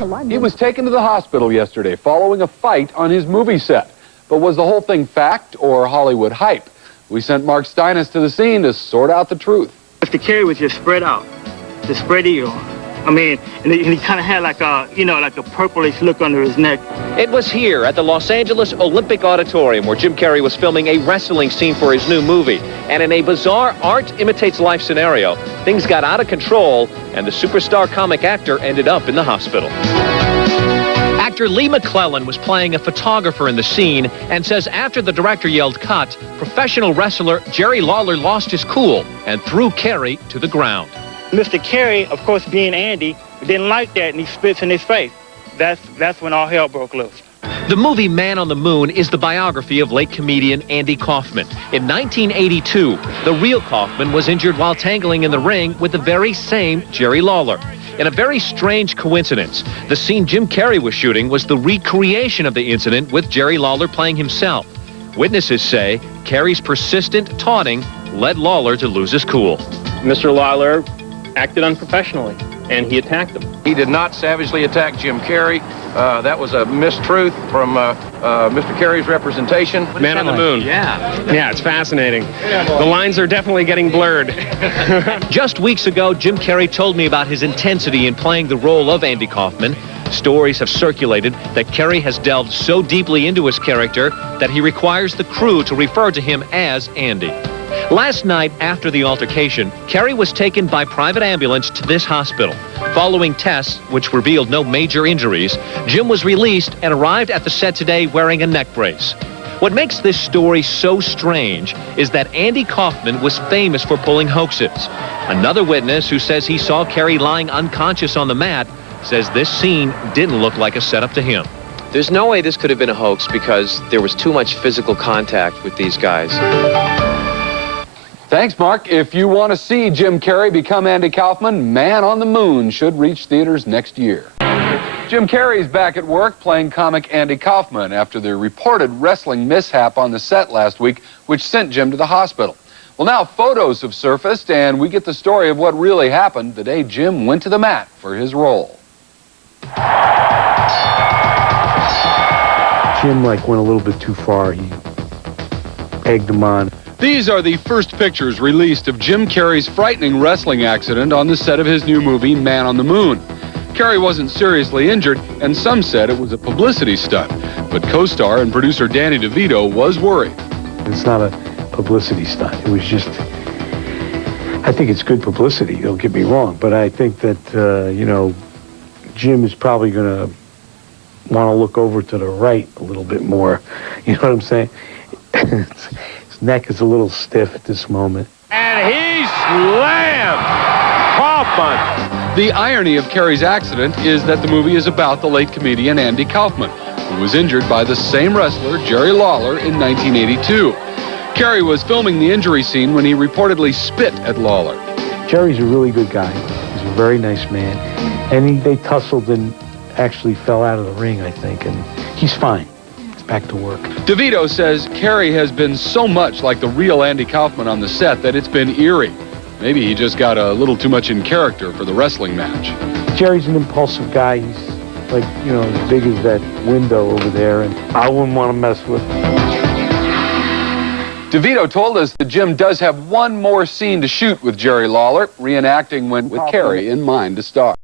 He was taken to the hospital yesterday following a fight on his movie set. But was the whole thing fact or Hollywood hype? We sent Mark Steinis to the scene to sort out the truth. Mr. Carrey was just spread out, just spread eagle. I mean, and he kind of had like a, like a purplish look under his neck. It was here at the Los Angeles Olympic Auditorium where Jim Carrey was filming a wrestling scene for his new movie. And in a bizarre art imitates life scenario, things got out of control and the superstar comic actor ended up in the hospital. Actor Lee McClellan was playing a photographer in the scene and says after the director yelled cut, professional wrestler Jerry Lawler lost his cool and threw Carrey to the ground. Mr. Carrey, of course, being Andy, didn't like that, and he spits in his face. That's when all hell broke loose. The movie Man on the Moon is the biography of late comedian Andy Kaufman. In 1982, the real Kaufman was injured while tangling in the ring with the very same Jerry Lawler. In a very strange coincidence, the scene Jim Carrey was shooting was the recreation of the incident with Jerry Lawler playing himself. Witnesses say Carrey's persistent taunting led Lawler to lose his cool. Mr. Lawler acted unprofessionally, and he attacked him. He did not savagely attack Jim Carrey. That was a mistruth from Mr. Carrey's representation. Man on the Moon. Yeah, it's fascinating. The lines are definitely getting blurred. Just weeks ago, Jim Carrey told me about his intensity in playing the role of Andy Kaufman. Stories have circulated that Carrey has delved so deeply into his character that he requires the crew to refer to him as Andy. Last night, after the altercation, Carrey was taken by private ambulance to this hospital. Following tests, which revealed no major injuries, Jim was released and arrived at the set today wearing a neck brace. What makes this story so strange is that Andy Kaufman was famous for pulling hoaxes. Another witness who says he saw Carrey lying unconscious on the mat says this scene didn't look like a setup to him. There's no way this could have been a hoax because there was too much physical contact with these guys. Thanks, Mark. If you want to see Jim Carrey become Andy Kaufman, Man on the Moon should reach theaters next year. Jim Carrey's back at work playing comic Andy Kaufman after the reported wrestling mishap on the set last week, which sent Jim to the hospital. Well, now photos have surfaced, and we get the story of what really happened the day Jim went to the mat for his role. Jim, went a little bit too far. He egged him on. These are the first pictures released of Jim Carrey's frightening wrestling accident on the set of his new movie, Man on the Moon. Carrey wasn't seriously injured, and some said it was a publicity stunt. But co-star and producer Danny DeVito was worried. It's not a publicity stunt. It was just, I think it's good publicity, don't get me wrong. But I think that, Jim is probably going to want to look over to the right a little bit more. You know what I'm saying? His neck is a little stiff at this moment. And he slammed Kaufman. The irony of Carrey's accident is that the movie is about the late comedian Andy Kaufman, who was injured by the same wrestler, Jerry Lawler, in 1982. Carrey was filming the injury scene when he reportedly spit at Lawler. Jerry's a really good guy. He's a very nice man. And they tussled and actually fell out of the ring, I think, and he's fine. He's back to work. DeVito says Carrey has been so much like the real Andy Kaufman on the set that it's been eerie. Maybe he just got a little too much in character for the wrestling match. Jerry's an impulsive guy. He's as big as that window over there, and I wouldn't want to mess with him. DeVito told us that Jim does have one more scene to shoot with Jerry Lawler, reenacting when with Carrey in mind to star.